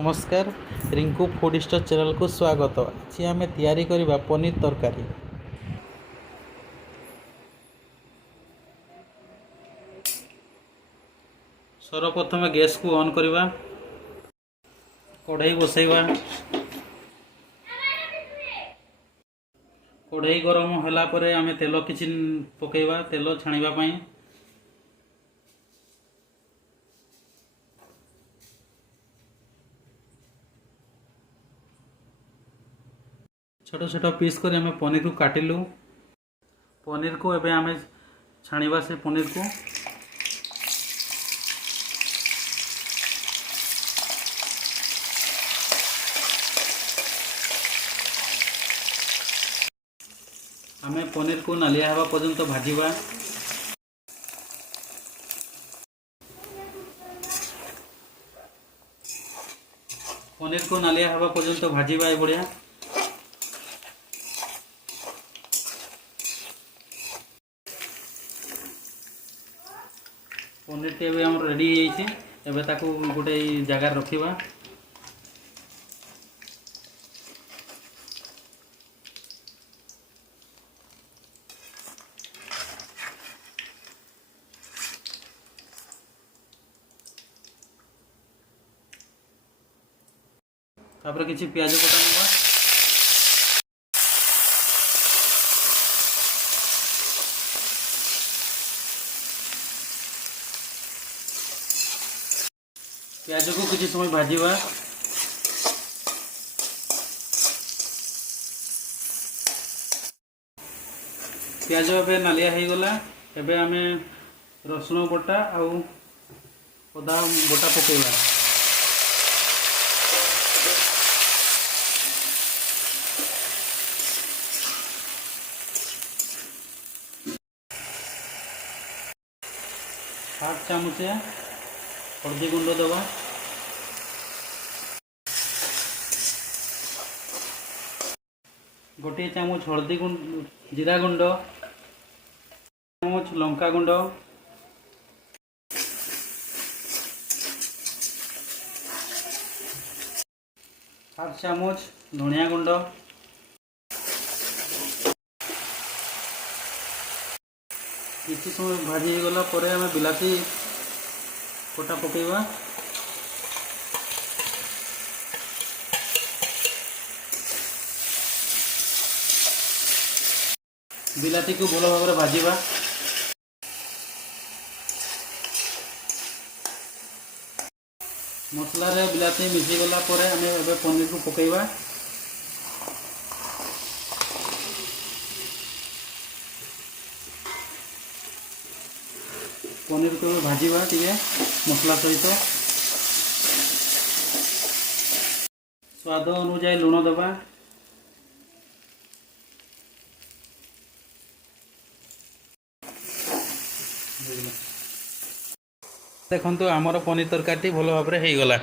नमस्कार Rinku food store channel को स्वागत। आज आम तैयारी करबा पनीर तरकारी। सर्वप्रथम गैस को ऑन करवा, कढ़ाई बसैवा। कढ़ाई गरम होला परे आमे तेल किछि पकेवा, तेल छाणीबा पई। छोट छोट पीस कर आमे पनीर को काटिलु। पनीर को एबे आमे छाणीबा। से पनीर को आमे पनीर को नालिया हवा पर्यंत भाजीबा। पनीर को नालिया हवा पर्यंत भाजीबा। ए बढ़िया पनीर टे भी हम रेडी एबे ताकू गोटे जगह रखिबा। तापर किछि प्याज कटा नबा। प्याज को किछि समय भाजीबा। प्याज एबे नालिया हो गला। एबे आमे रसुन बटा आउ अदा बटा पकेबा। हाफ चामचिया हल्दी गुंड दबा। गोटे चामच हल्दी गुंड, जीरा गुंड, चामच लंका गुंड, हाफ चामच धनिया गुंड। किसी समय भाजी गला परे आमे बिलाती कोटा पकेबा। बिलाती को भल भाव में भाजीबा। मसला रे बिलाती मिसी गला परे आमे एबे पनीर को पकेबा। पनीर को भाजीबा टिके मसला सहित। स्वाद अनुसार लुण दबा। देखो आमर पनीर तरकारी भल भाव में हो गला।